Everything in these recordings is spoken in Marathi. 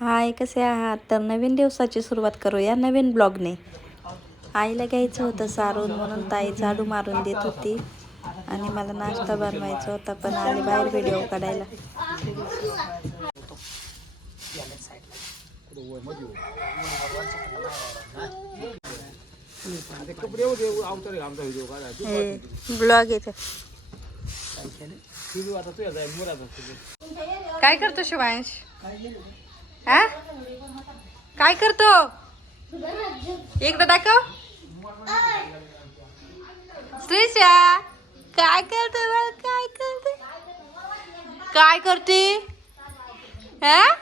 हाय, कसे आहात? तर नवीन दिवसाची सुरुवात करूया नवीन ब्लॉगने. आईला घ्यायचं होतं सारून, म्हणून ताई झाडू मारून देत होती आणि मला नाश्ता बनवायचा होता, पण आले बाहेर व्हिडिओ काढायला. ब्लॉग येते. काय करतो शिवांश? हा, काय करतो? एकदा दाखव. श्रीशा काय करते? काय करते? काय करते? हा,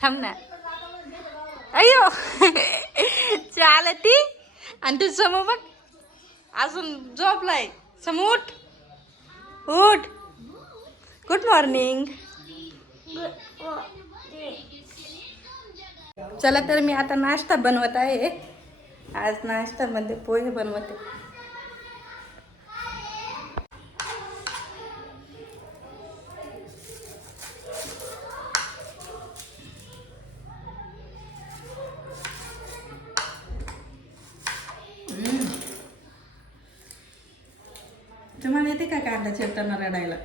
थांब ना. अयो चालती. आणि तू समू बघ, अजून झोपलाय. समू उठ, उठ. Good morning. चला तर मी आता नाश्ता बनवत आहे. आज नाश्त्यामध्ये पोहे बनवते. तुम्हाला येते का कांदा चिरताना रडायला?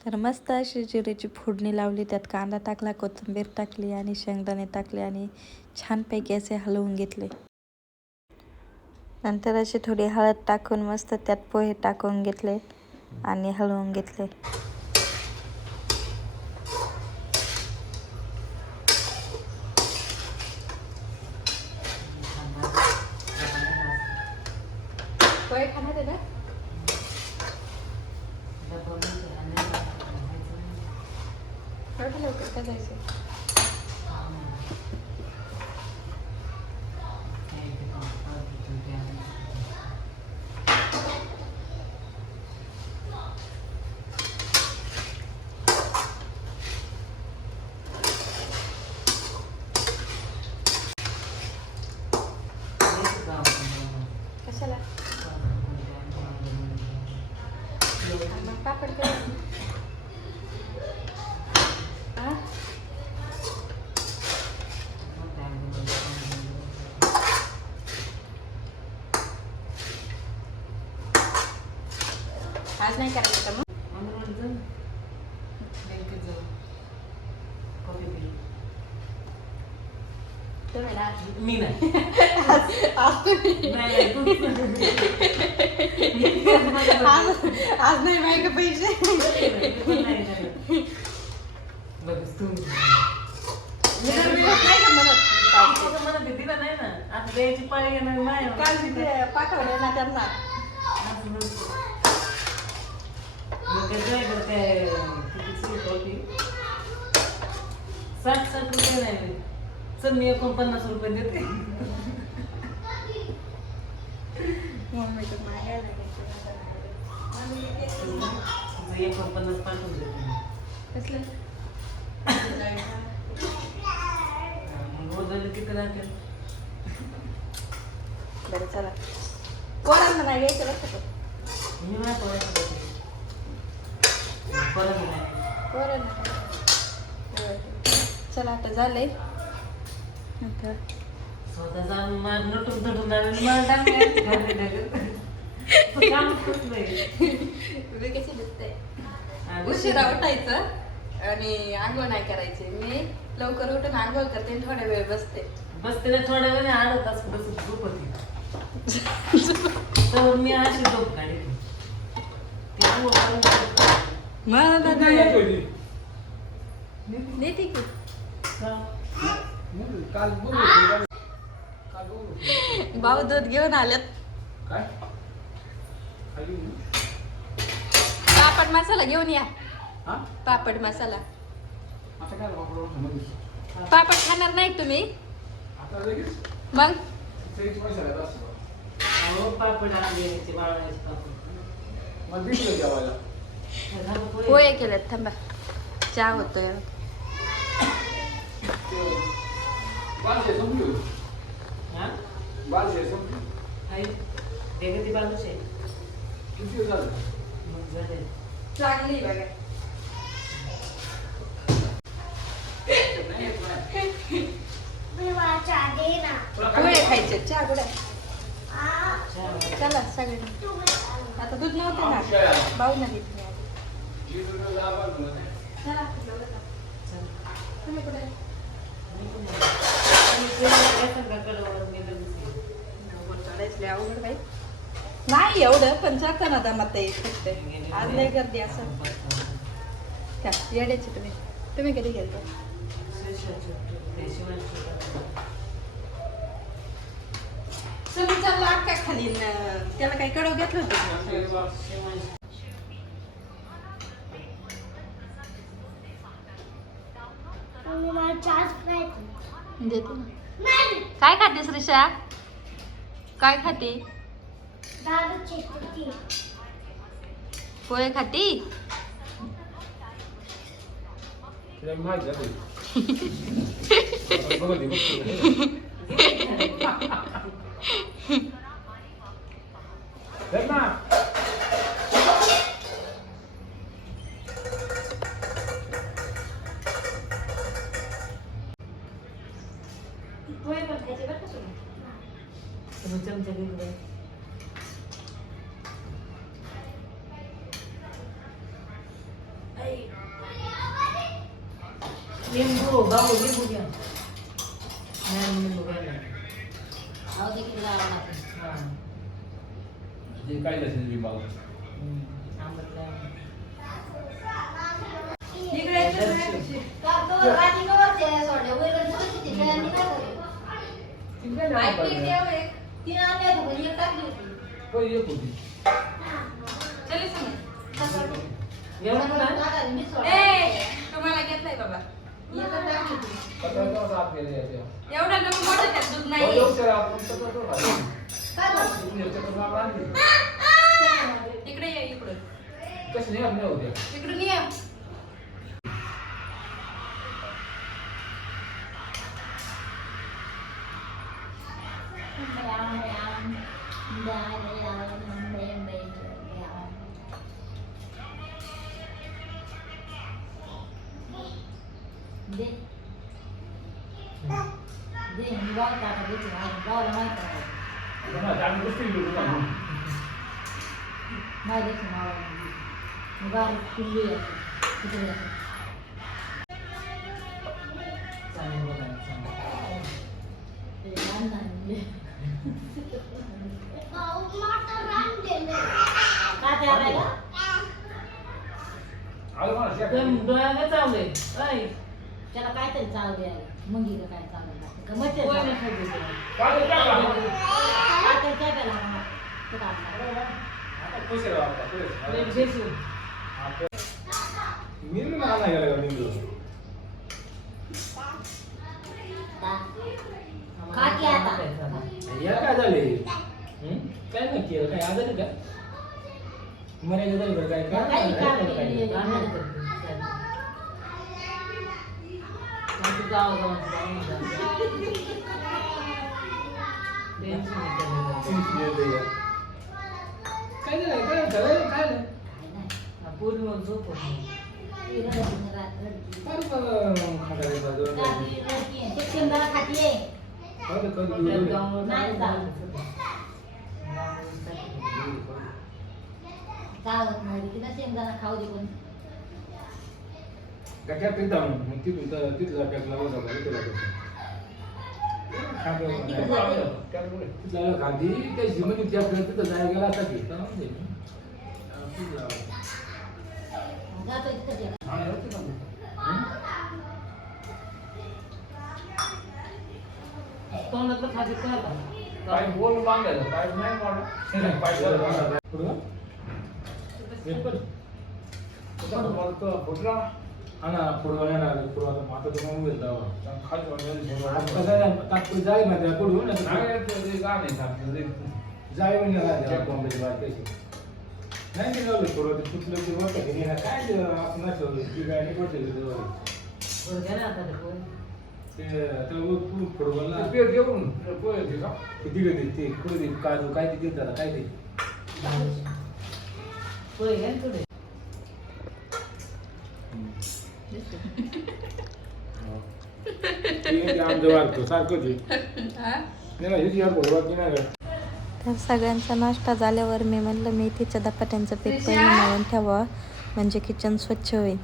तर मस्त अशी जिऱ्याची फोडणी लावली, त्यात कांदा टाकला, कोथिंबीर टाकली आणि शेंगदाणे टाकले आणि छानपैकी असे हलवून घेतले. नंतर अशी थोडी हळद टाकून मस्त त्यात पोहे टाकून घेतले आणि हलवून घेतले. पोहे खाणार आहे ना? लवकर का जायचं? कशाला? मग पापड कर. आज नाही करायचं का मग? मी नाही. आज नाही माहिती का पैसे? दिला नाही ना, आता द्यायची पाळी पाठवले ना त्यांना. ₹60 नाही. चल मी 49 देते. तुझं 49 पाठवून देते. मग किती राहते? बरं चला, पोरांना नाही घ्यायचं बरं का? मी नाही पोरांना चला आता झालंय. स्वतः जाऊन मला नटून धडून आले मला टाकले. कशी दिसते? उशिरा उठायचं आणि आंघोळ नाही करायची. मी लवकर उठून आंघोळ करते, थोडा वेळ बसते. बसते ना थोड्या वेळ, अर्धा तास बसून झोप होती. तर मी अशी झोप काढली. भाऊ दूध घेऊन आल्यात. पापड मसाला घेऊन या. हा? पापड मसाला. आता काय वापरून समज पापड खाणार नाही तुम्ही? आता लगेच मग त्याची पैसा लागत असतो. अहो, पापड आणले याचे बाळाचे पापड. मग दिसलं जेवायला. झालं पोहे? पोहे केलेत. थांबा, चहा होतोय. बालशे संपली. हा? बालशे संपली. आई, ते कधी बांधूच आहे? किती दिवस झाले? मग झाले. चांगली बघा. पोहे खायचे. चहा कुठे? चला सगळे. आता दूध नव्हते ना, भाऊ ना देत नाही. चला. तुम्ही कुठे? अवघड बाई. नाही एवढं पण जातं ना दमात फक्त. आज लय गर्दी असं का येड्याचे तुम्ही कधी गेलता? तुम्ही चालला काय खाली त्याला काही कडव घेतलं होतं? देते ना. काय खाते श्रीषा? काय खाते? पोहे खाती? तुला माहिती आहे बघ दे बघ ना. पोहे पण खायचे बरं का तुम्ही? तुम्ही चमचा घेऊन द्या. लिंबू बाबू लिंबू घ्या. नाही लिंबू घ्या. अहो ते किती लावा लागतं. हां. ते काय असेल मी बाबा. आंबट काय? इकडे एवढं ना? तुम्हाला घेतलाय बाबा. पत्राचा साफ केले याचे. एवढा नको मोठं त्यात दूध नाही. इकडे ये इकडे. कशी नाही आपल्या होत्या. इकडून ये. डोळ्याला चावले. त्याला काहीतरी चाव द्यायला मंगीला काय चाललं का मग ते पोहे नाही खायचे. काहीतरी काय केला प्लेट घेशील. काकी आता काय झाले काय नक्की काय आजारी का मरायला झाली बरं काय काही काय काय झालं काय झालं काय झालं पूर्ण झोप खातीये चावत नाही तिला शेंगदाणा खाऊ दे पण गट्या पिता मग तिथून तिथला पॅकला होता तिथला खाती त्या जिमनी त्या तिथं जायला गेला आता की जातोय तिथं जेवायला. तोंडातलं खाते काय काय बोल मागायला काय नाही मारलं काय हे पण हा ना फुटबॉल येणार फुटबॉल आता तो मग गेला आता काय तात्पुरती जाय माझ्या पडून जाय म्हणजे बॉम्बेची बात कशी नाही ते जाऊ फुटबॉल तुटलं की वाटतं की नाही काय ते आपण असं ती गाय नाही पडते बरं घ्या ना आता ते पोहे. ते फुटबॉलला पेट घेऊन किती कधी ते कुठे काजू काय ते देतात काय ते पोहे घ्या ना थोडे. आमचं वारतो सारखंच नाही फुटबॉल की नाही तर सगळ्यांचा नाश्ता झाल्यावर मी म्हणलं मेथीच्या धपाट्यांचं पीठ पहिले मळून ठेवा म्हणजे किचन स्वच्छ होईल.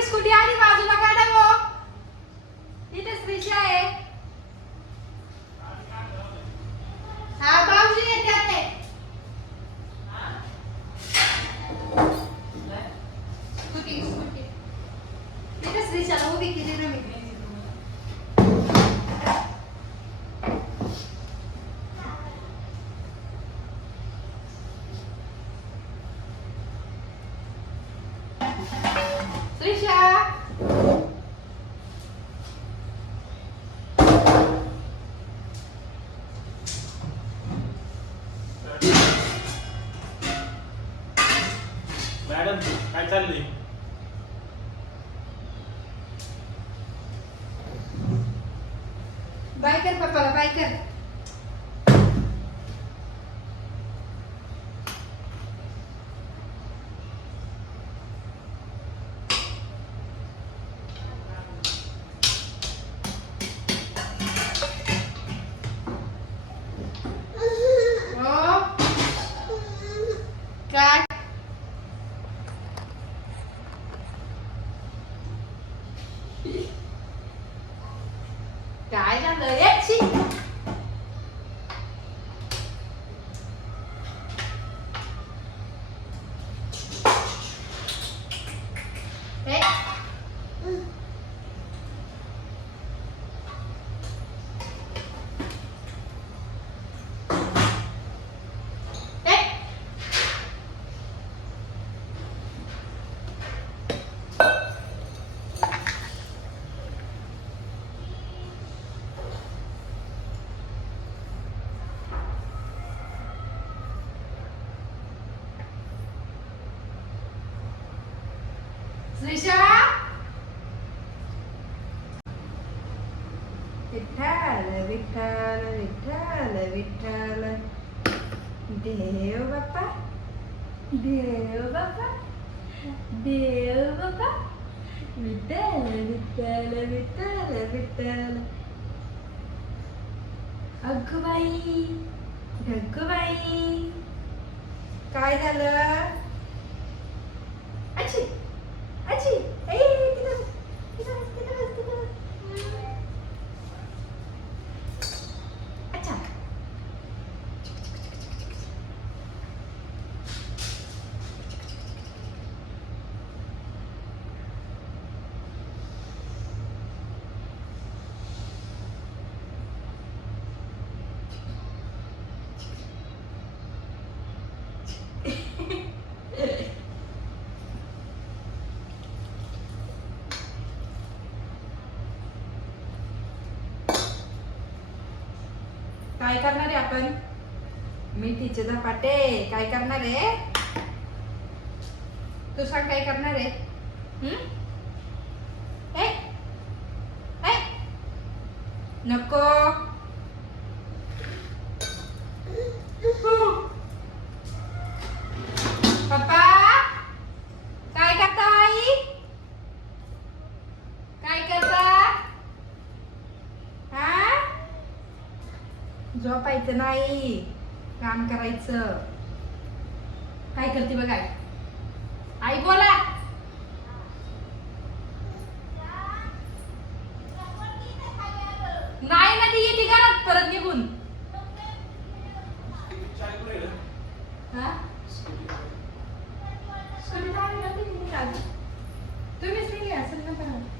स्कूटी आली बाजूला काढा हो. तिथेच रिक्षा आहे. हा बाबूजी येतात ते. स्कूटी. तिथेच रिक्षाला उभी केली ना मी. रिक्षा. मॅडम काय चाललंय बाय कर पप्पाला बाय कर. हो. काय काय झालं एकशी. हे श्रीषा. विठ्ठल विठ्ठल विठ्ठल विठ्ठल देव बाप्पा देव बाप्पा देव बाप्पा विठ्ठल विठ्ठल विठ्ठल विठ्ठल. अगुबाई गग्गूबाई काय झालं. अच्छी अच्छी ए तिथं तिथं तिथं तिथं. अच्छा काय करणार आहे आपण. मेथीचे धपाटे काय करणार आहे. तू सांग काय करणार आहे. ए ए नको. पप्पा काय करता आई. काय करता. हा झोपायचं नाही काम करायचं. काय करते बघ आई. आई बोला. नाही ना ती येते घरात परत निघून. हा स्कूटी चालली नव्हती की नाही आज. तुम्हीच नेली असेल ना परत.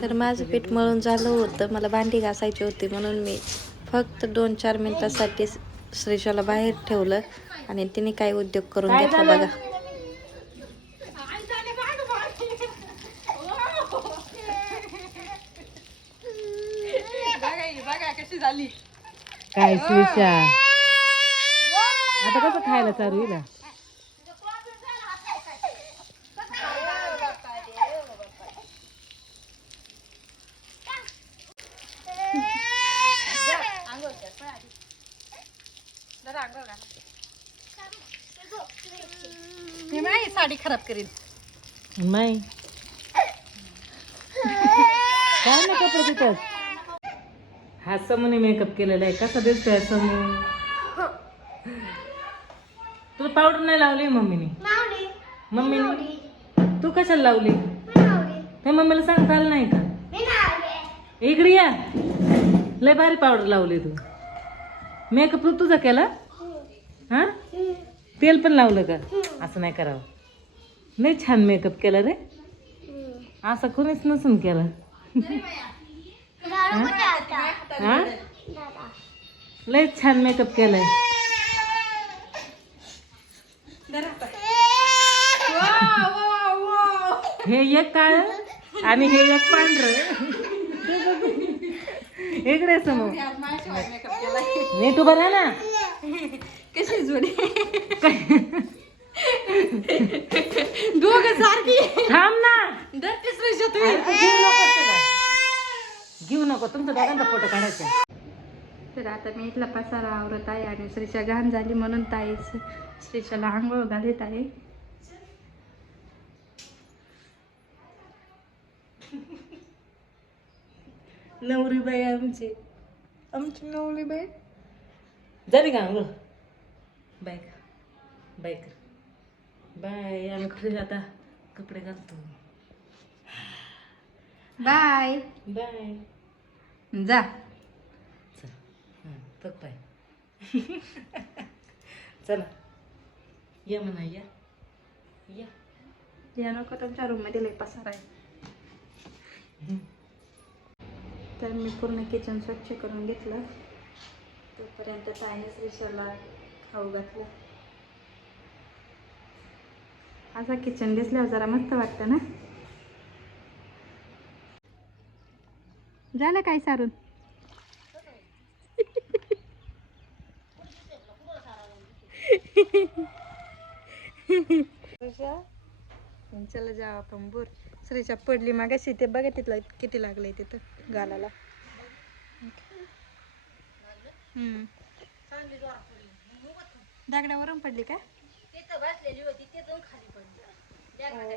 तर माझं पीठ मळून झालं होतं, मला भांडी घासायची होती म्हणून मी फक्त 2-4 मिनिटासाठी श्रीशाला बाहेर ठेवलं आणि तिने काय उद्योग करून घेतला बघा. बघा कशी झाली. काय श्रीशा आता कसं खायला चालू येईल मी नाही साडी खराब करीन. नाही काय ना कपडे तिथं हा समूने मेकअप केलेला आहे. कसा दिसतोय समू? तुला पावडर नाही लावली मम्मीने? मम्मीने तू कशाला लावली? ते मम्मीला सांगता आलं नाही का? इकडे या, लय भारी पावडर लावली तू. मेकअप तू तुझा केला? हा तेल पण लावलं का? असं नाही करावं. लय छान मेकअप केला रे, असं कोणीच नसून केला. हा लय छान मेकअप केलाय. हे एक काळ आणि हे एक पांढर. इकडे समोर नीट उभा राहा ना. कशी जुडी दोघं सारखी. थांब ना, घेऊ नको तुमचा दोघांचा फोटो काढायचा. तर आता मी इथला पसारा आवरत आहे आणि श्रीशा घाण झाली म्हणून ताई श्रीशाला आंघोळ घालीत आहे. नवरी बाई आमची नवरी बाई झाली का अंघोळ? बाय का बाय कर बाय. आम्ही खरी आता कपडे घालतो. बाय बाय जा. चल बघ बाय. चला या म्हणा या या. या नको, तुमच्या रूम मध्ये लई पसारा आहे. तर मी पूर्ण किचन स्वच्छ करून घेतलं. तोपर्यंत ताईने श्रीशाला खाऊ घातलं. असा किचन दिसल्यावर जरा मस्त वाटतं ना. झालं काय सारून? चला जाऊ आपण बोर. श्रीशा पडली मागाशी, ते बघा तिथलं किती लागलंय तिथं गालाला. दगडावरून पडली का?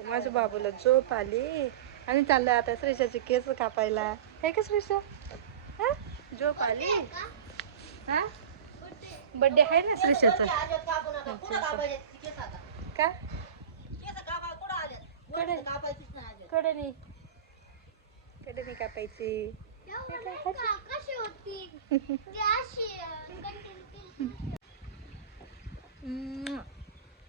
माझ्या बाबूला झोप आली आणि चाललं आता श्रीशाचे केस कापायला. हे का श्रीशा? हा झोप आली. हा बर्थडे आहे ना श्रीशाचा. का कडे कापायची.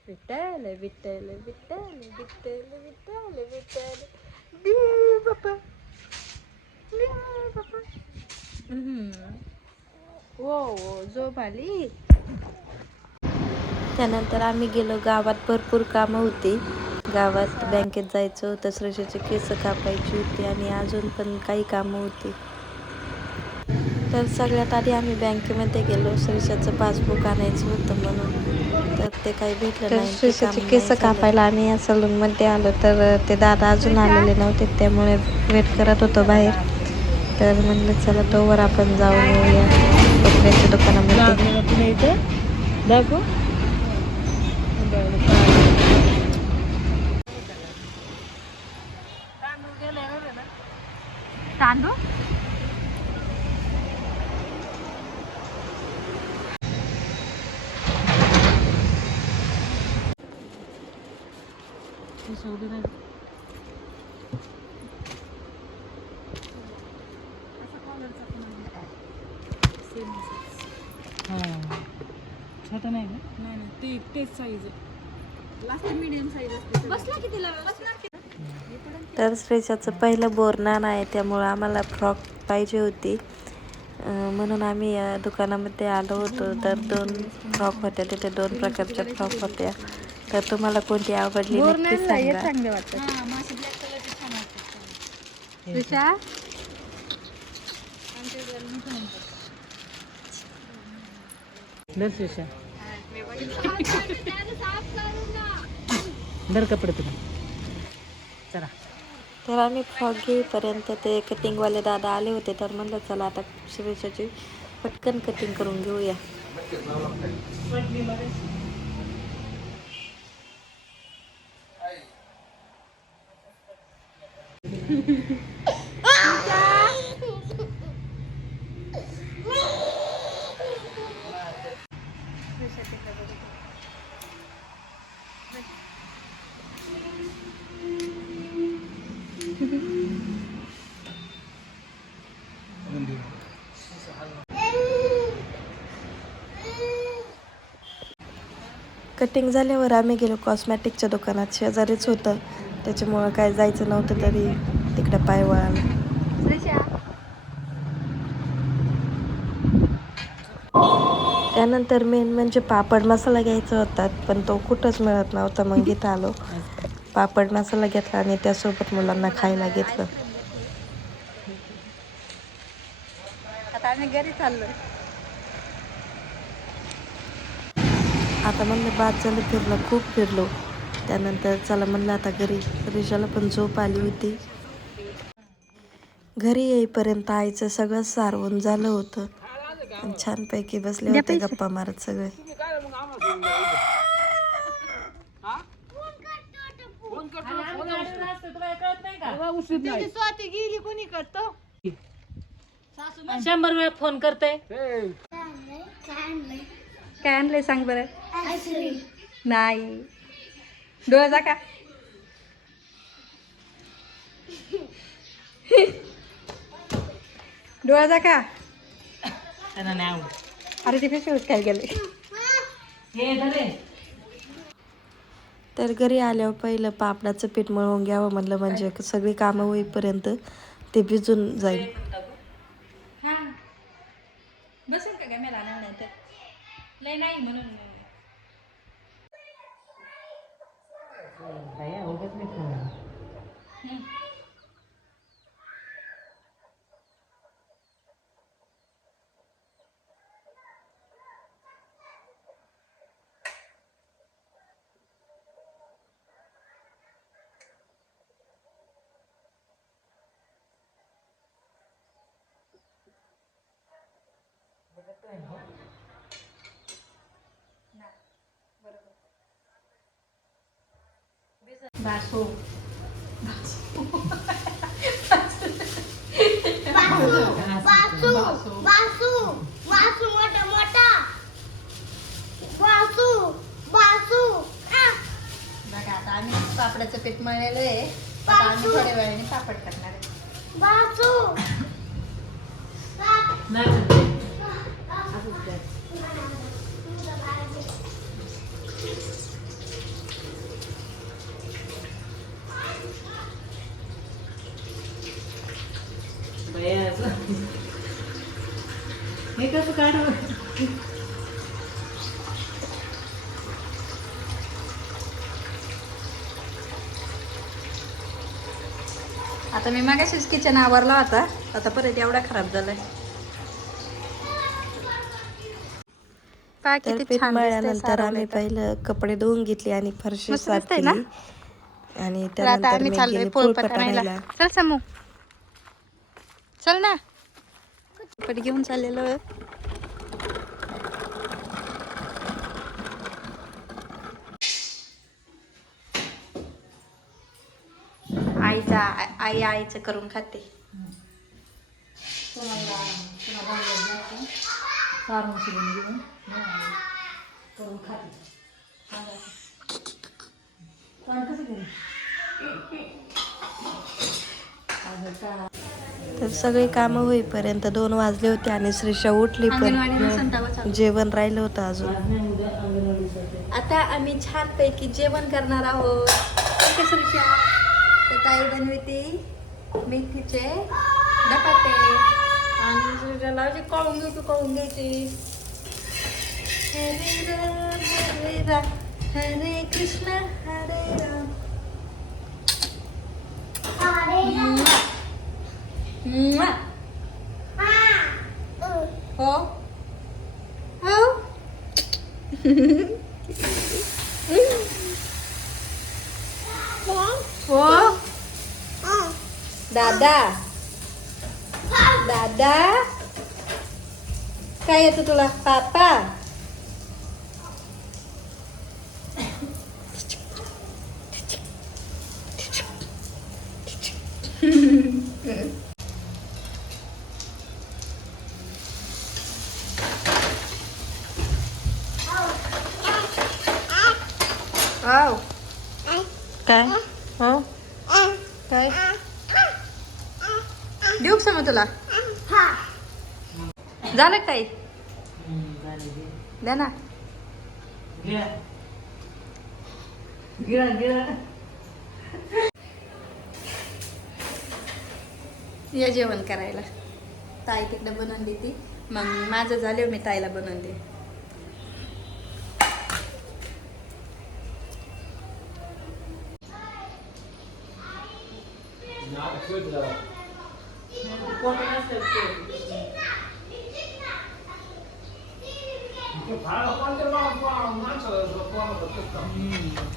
विठ्ठल विठ्ठल विठ्ठल विठ्ठल विठ्ठल विठ्ठल बाप्पा बाप्पा. हो झोप आली. त्यानंतर आम्ही गेलो गावात. भरपूर कामं होती गावात. बँकेत जायचं होतं, श्रीशाची केस कापायची होती आणि अजून पण काही कामं होती. तर सगळ्यात आधी आम्ही बँकेमध्ये गेलो. श्रीशाचं पासबुक आणायचं होतं म्हणून, तर ते काही भेटलं नाही. श्रीशाचे केस कापायला आम्ही या सलूनमध्ये आलो, तर ते दादा अजून आलेले नव्हते, त्यामुळे वेट करत होतो बाहेर. तर म्हणलं चला तोवर आपण जाऊन येऊया कपड्याच्या दुकानामध्ये. दाखव तांदूळ छोटा नाही का? तेच साईज आहे. लास्ट मीडियम साईज असते. बसला कितीला? बसणार किती? तर श्रेषाचं पहिलं बोरनान आहे, त्यामुळं आम्हाला फ्रॉक पाहिजे होती. म्हणून आम्ही या दुकानामध्ये आलो होतो. तर 2 फ्रॉक होत्या तिथे, 2 प्रकारच्या फ्रॉक होत्या. तर तुम्हाला कोणती आवडली नक्की सांगा. चांगले वाटतात. श्रीषा धर श्रीषा. धर कपडे तुम्ही. चला. तर आम्ही फ्रॉक घेईपर्यंत ते कटिंगवाले दादा आले होते. तर म्हणलं चला आता श्रेषाची पटकन कटिंग करून घेऊया. कटिंग झाल्यावर आम्ही गेलो कॉस्मॅटिकच्या दुकानात. शेजारीच होतं, त्याच्यामुळं काय जायचं नव्हतं तरी तिकडे पाय वळाला. श्रीषा त्यानंतर मेन म्हणजे पापड मसाला घ्यायचा होता, पण तो कुठंच मिळत नव्हता. मग इथं आलो, पापड मसाला घेतला आणि त्यासोबत मुलांना खायला घेतलं. आता आम्ही घरी चाललोय. आता म्हणलं बाद झालं फिरलं, खूप फिरलो. त्यानंतर चला म्हणलं आता घरी. रिशाला पण झोप आली होती. घरी येईपर्यंत आईचं सगळं सारवून झालं होतं. आणि छानपैकी बसले होते गप्पा मारत सगळे. स्वाती गेली कोणी करतो. 100 वेळा फोन करते. काय आणलंय सांग बरं. नाही डोळा जा का. डोळा जा का. त्यांना नाही आवडत. अरे ते कशी काय गेले. हे धरे. तर घरी आल्यावर पहिलं पापडाचं पीठ मळून घ्यावं म्हणलं, म्हणजे सगळी कामं होईपर्यंत ते भिजून जाईल. बसेल का कॅमेरा नाही तर लय नाही म्हणून. काय आवडत नाही खायला. बासू बघा आता आम्ही पापडाचं पीठ मळलेलं आहे. आता आम्ही थोड्या वेळाने पापड करणार आहे. नाही म्हणते. बयाचं. हे कसं काढू. आता मी मागाशीच किचन आवरला होता. आता परत एवढा खराब झालाय. पहा तर किती पीठ छान मळल्यानंतर आम्ही पहिलं कपडे धुवून घेतली आणि फरशी मस्त साफ दिसतंय ना? केली. आणि तर आता त्यानंतर आम्ही मी चाललोय गेली पोळपाट पोळपाट आणायला. आणायला. चल समू चल ना. पोळपाट घेऊन चाललेलो. आई आईचं करून खाते. सारून शिजून घेऊन करून खाते. कसं केलं. तर सगळी कामं होईपर्यंत 2 वाजले होते आणि श्रीषा उठली, अंगणवाडीला संतावा चालू. पण जेवण राहिलं होतं अजून. आता आम्ही छानपैकी जेवण करणार आहोत. तर ताई बनवते मेथीचे धपाटे आणि सृजाला जे कळून घ्यायची. हरे राम हरे कृष्ण हरे राम. म्वा. हो हो हो दादा दादा काय येतं तुला पापा. वाव काय हो काय देऊ का मग तुला झालं काही द्या ना. या जेवण करायला. ताई तिकडे बनवून देते मग माझं झालं मी ताईला बनवून दे.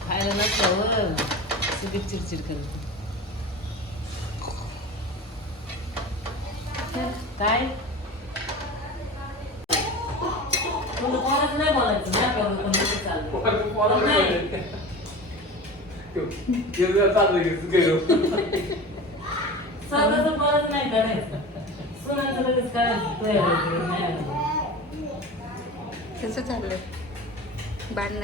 खायला नसल्यावर सगळी चिडचिड करत. काय तुला पोराचं नाही बोलायचं नाही का पण नुसतं चालतं. नाही. स्वतःचं पोराचं नाही करायचं सुनाचं लगेच करायचं तयार होते. नाही आलं. कसं चाललंय भांडण.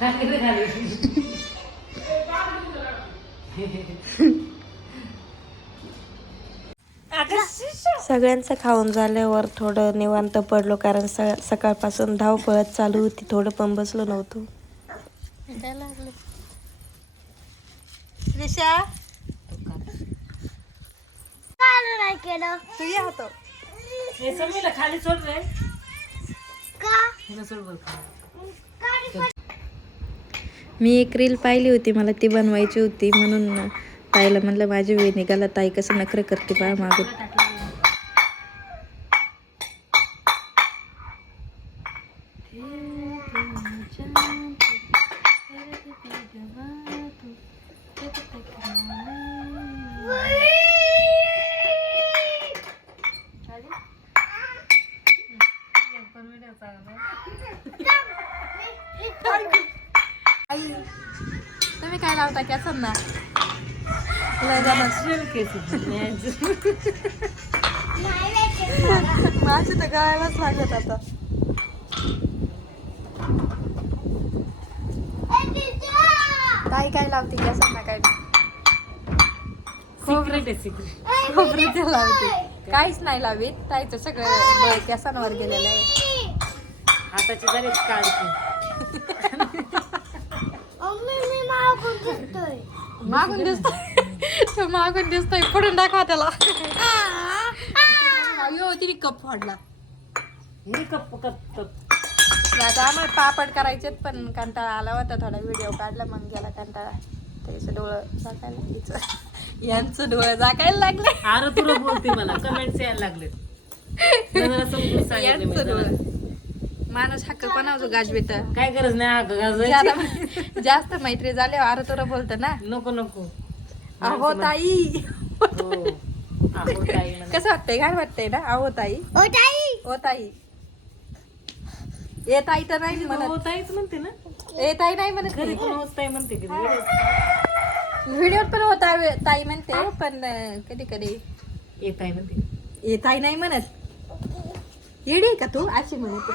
खाली खाली सगळ्यांचं खाऊन झाल्यावर थोडं निवांत पडलो कारण सकाळपासून धावपळत चालू होती. थोडं पण बसलो नव्हतो. काय लागलं ऋषा तू ये होतो. हे समीला खाली सोड रे. हिला सोड बरं खाली. मी एक रील पाहिली होती मला ती बनवायची होती म्हणून ताईला म्हणलं माझी वेळ निघाला. ताई कसं नखरं करते बाळ मागून. तुम्ही काय लावता कॅसना माझे तर गळायलाच लागत आता. ताई काय लावते कॅसना काय खोबरे लावते. काहीच नाही लावीत. ताईचं सगळं कॅसांवर गेलेलं आहे. हाताची जरीच काढते. मागून दिसतोय मागून दिसतोय पुढून दाखवा त्याला. तिने कप फोडला. मी कप कप आता आम्हाला पापड करायचे पण कंटाळा आला होता. थोडा व्हिडिओ काढला मग गेला कंटाळा. त्याचं डोळं झाकायला लागलं. यांचं डोळं झाकायला लागले. अरे तुला बोलते मला कमेंट्स यायला लागले. यांचं डोळं माणूस हक्क कोणाचं गाजवीत. काय गरज नाही हक्क गाजवायची. जास्त मैत्री झाल्यावर अरे तुला बोलत ना. नको नको. अहो ताई हो. अहो ताई म्हणा. कसं वाटतंय घाण वाटतंय ना. अहो ताई ओ ताई ए ताई तर नाही हो म्हणत. ताईच म्हणते ना. ए ताई नाही म्हणत. घरी पण होत ताई म्हणते कधी. व्हिडिओत पण होता ताई म्हणते पण कधी कधी येत आहे म्हणते. ए ताई नाही म्हणत. येडी आहे का तू अशी म्हणते.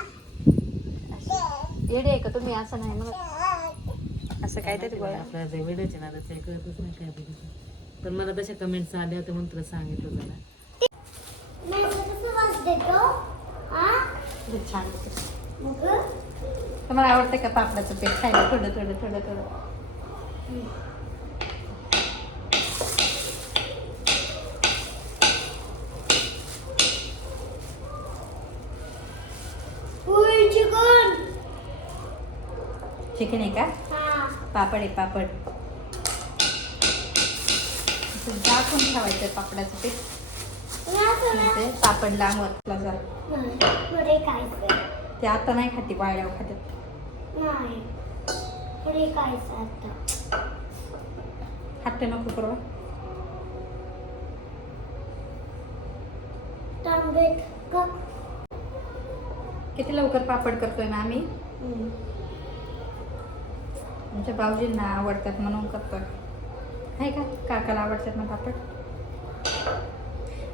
येडी आहे का तुम्ही असं नाही म्हणत. असं काहीतरी बोला. आपल्या व्हिडिओच्या नादाचं काही कळतच नाही काय बघितलं. पण मला तशा कमेंट्स आल्या होत्या म्हणून तुला सांगितलं जरा. खूप छान होतं. तुम्हाला आवडतं का पापडाचं पीठ खायला? थोडं थोडं थोडं थोडं. चिकन आहे का? पापड आहे पापड. असं झाकून ठेवायचं पापडाचं पीठ. म्हणजे पापड लांब वरला जा. ते आता नाही खाती, वाळल्यावर खातात. हट्ट नको करू. किती लवकर पापड करतोय ना आम्ही. आमच्या भाऊजींना आवडतात म्हणून करतोय. आहे का? काकाला आवडतात ना पापड.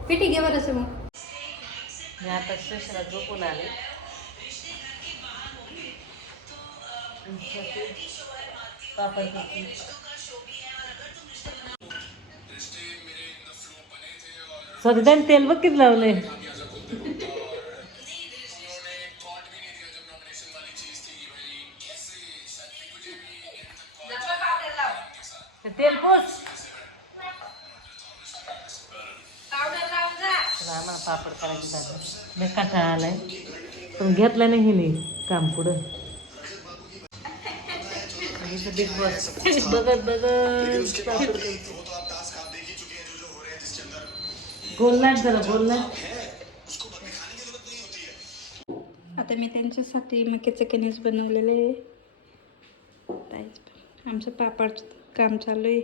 पिठी घे बरं मग. मी आता श्रेष्ठला झोपून आले. पापड करते. स्वतः त्याने तेल बघ किती लावलंय. तेल पोच. आम्हाला पापड करायचे झाले. मी कंटाळा आलाय पण घेतलं नाही हिने काम पुढं. बिग बॉस बघत बघत पापड करते. बोलणार जरा बोलणार. आता मी त्यांच्यासाठी मक्याचे कणीस बनवलेले. आमचं पापड काम चालू आहे.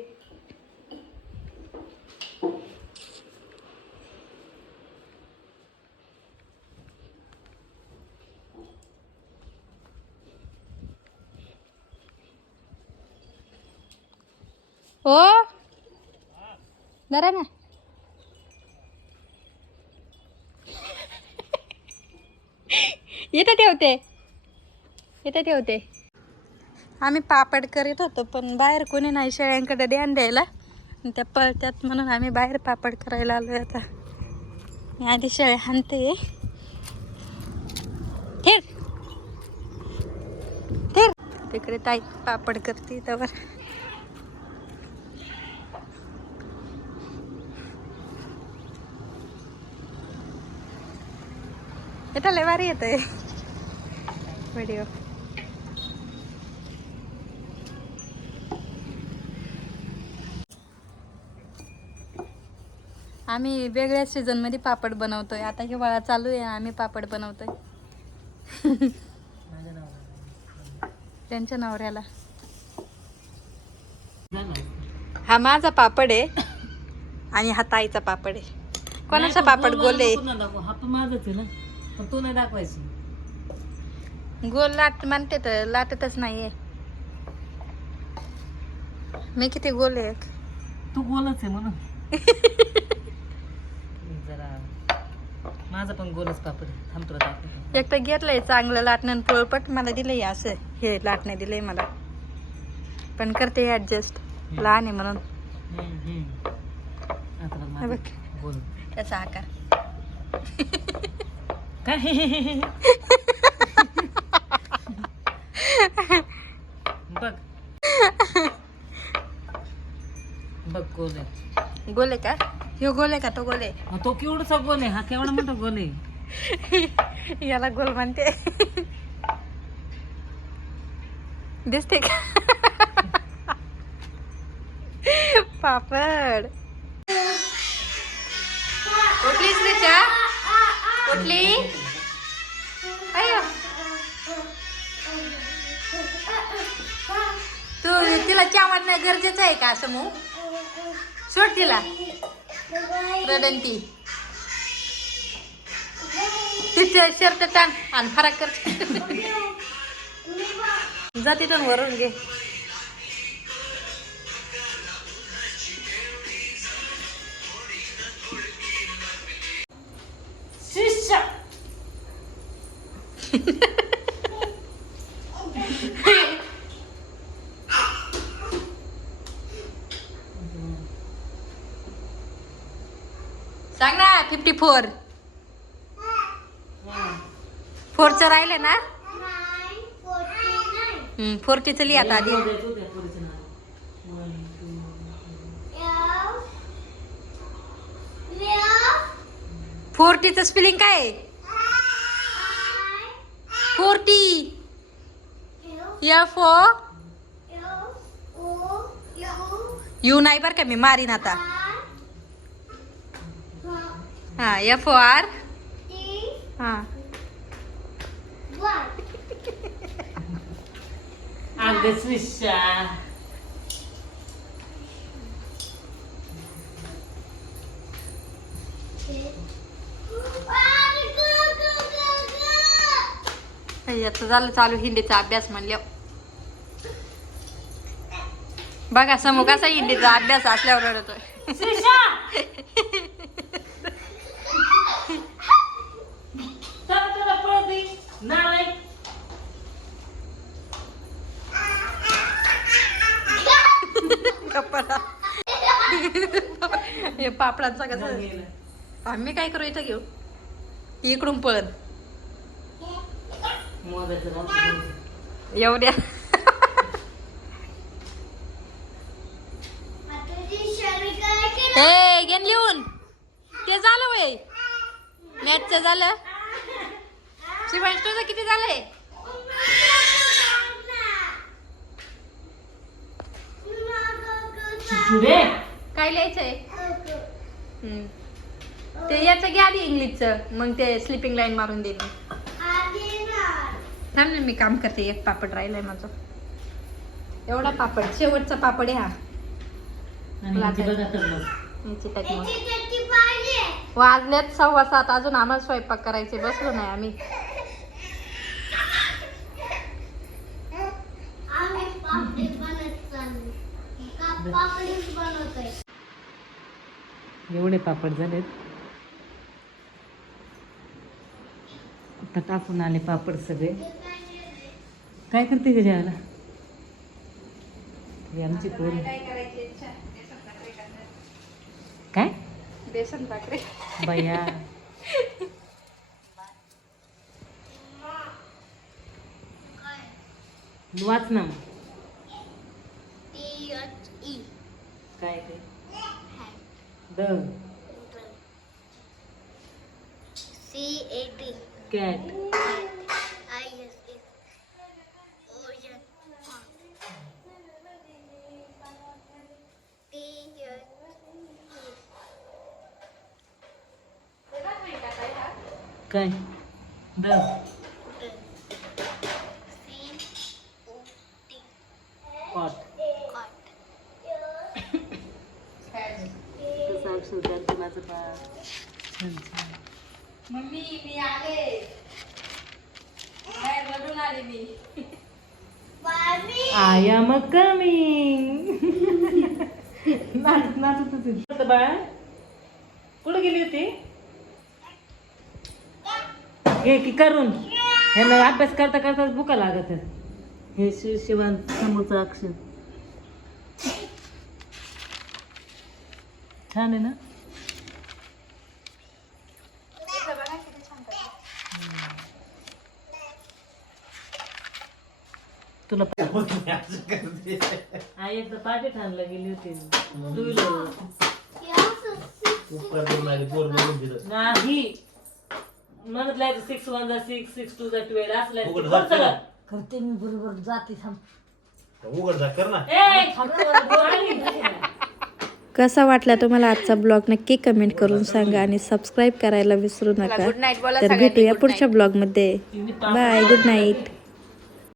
हो जरा ना. इथं ठेवते. आम्ही पापड करीत होतो पण बाहेर कोणी नाही शेळ्यांकडे ध्यान द्यायला. त्या पळत्यात म्हणून आम्ही बाहेर पापड करायला आलोय. आता मी आधी शेळ्या हाणते. ठेर तिकडे ताई पापड करते त्यावर. येतं लय भारी येतंय व्हिडिओ. आम्ही वेगळ्या सीझनमध्ये पापड बनवतोय. आता हिवाळा चालू आहे, आम्ही पापड बनवतोय. त्यांच्या नवऱ्याला. हा माझा पापड आहे आणि हा ताईचा पापड आहे. कोणाचा पापड? गोले. हा पण माझाच आहे ना, पण तू नाही दाखवायची. गोल लाट म्हणते तर लाटतच नाहीये. मी किती गोल आहे. तू गोलच आहे म्हणून. जरा माझा पण गोलच पापड आहे. थांब तुला दाखवते. एक तर घेतलंय चांगलं लाटणं पोळपट. मला दिलंय असं हे लाटणे दिलंय मला. पण करते ऍडजस्ट. लहान आहे म्हणून. आता बघ माझं बघ गोल त्याचा आकार. काय बघ बघ गोल आहे. गोले का? ह्यो गोले का तो गोले? तो केवढाचा गोल आहे. हा केवढा मोठा गोल आहे. याला गोल म्हणते. दिसते का पापड? उठलीस रिचा? उठली? अय्यो तू तिला चहा वाटणं गरजेचं आहे का? असं मग सोड तिला. रडंती तिथे शर्ट टाण आणि फरक कर. जा तिथून वरून घे. सांग ना 54. 4चं राहिले ना 40चं लिहा आता आधी. मोजायचं होतं पोरीचं नाव. 1, 2, 40चं स्पेलिंग काय आहे? 40. F O यू नाही बरं का, मी मारीन आता. हा FOR. हा अगं श्रीषा. याचं झालं चालू हिंदीचा अभ्यास म्हणल्या. बघा समूह कसा हिंदीचा अभ्यास असल्यावर रडतोय. श्रीषा चला चला पळत ये. नाही कपडा हे पापडांचा कसं आम्ही काय करू इथं घेऊ इकडून पळत मोजायचं राहतं. एवढ्या. हे गेन लिहून ते झालं वय मॅथचं झालं. शिवांश तुझं किती झालंय? पुढे काय लिहायचंय? ते याचं घ्या आधी इंग्लिशचं, मग ते स्लिपिंग लाईन मारून देईन. थांब ना मी काम करते. एक पापड राहिलाय माझं. एवढा पापड शेवटचा पापड आहे हा. आणि हिची बघा तर मग. याची टाक मग. वाजल्यात 7:15 अजून आम्हाला स्वयंपाक करायचे, बसलो नाही आम्ही. एवढे पापड झालेत. आता टाकून आले पापड सगळे. काय करते का जेवायला? ही आमची पोरी. काय बेसन भाकरी बया. वाच ना. काय ते द कॅट. काय द कॉट. कसं अक्षर माझं बाळ. छान छान. मम्मी मी आले बाहेर रडून आले मी. I am coming. नाचत होती बाळा. कुठं गेली होती? हे की करून ह्याला अभ्यास करता करताच भुका लागत आहेत. हे शिवान समोरचं अक्षर छान आहे ना. तुला आई एकदा पाठी ठाणला गेली होती टू व्हीलर. नाही म्हणत लायचं 6 1 6 6 2 12 असलं करते मी बरोबर जाते थांब. उघड जा कर ना. कसा वाटला तुम्हाला आजचा ब्लॉग नक्की कमेंट करून सांगा आणि सबस्क्राईब करायला विसरू नका. गुड नाईट बोला तर भेटूया पुढच्या ब्लॉगमध्ये. Bye good night.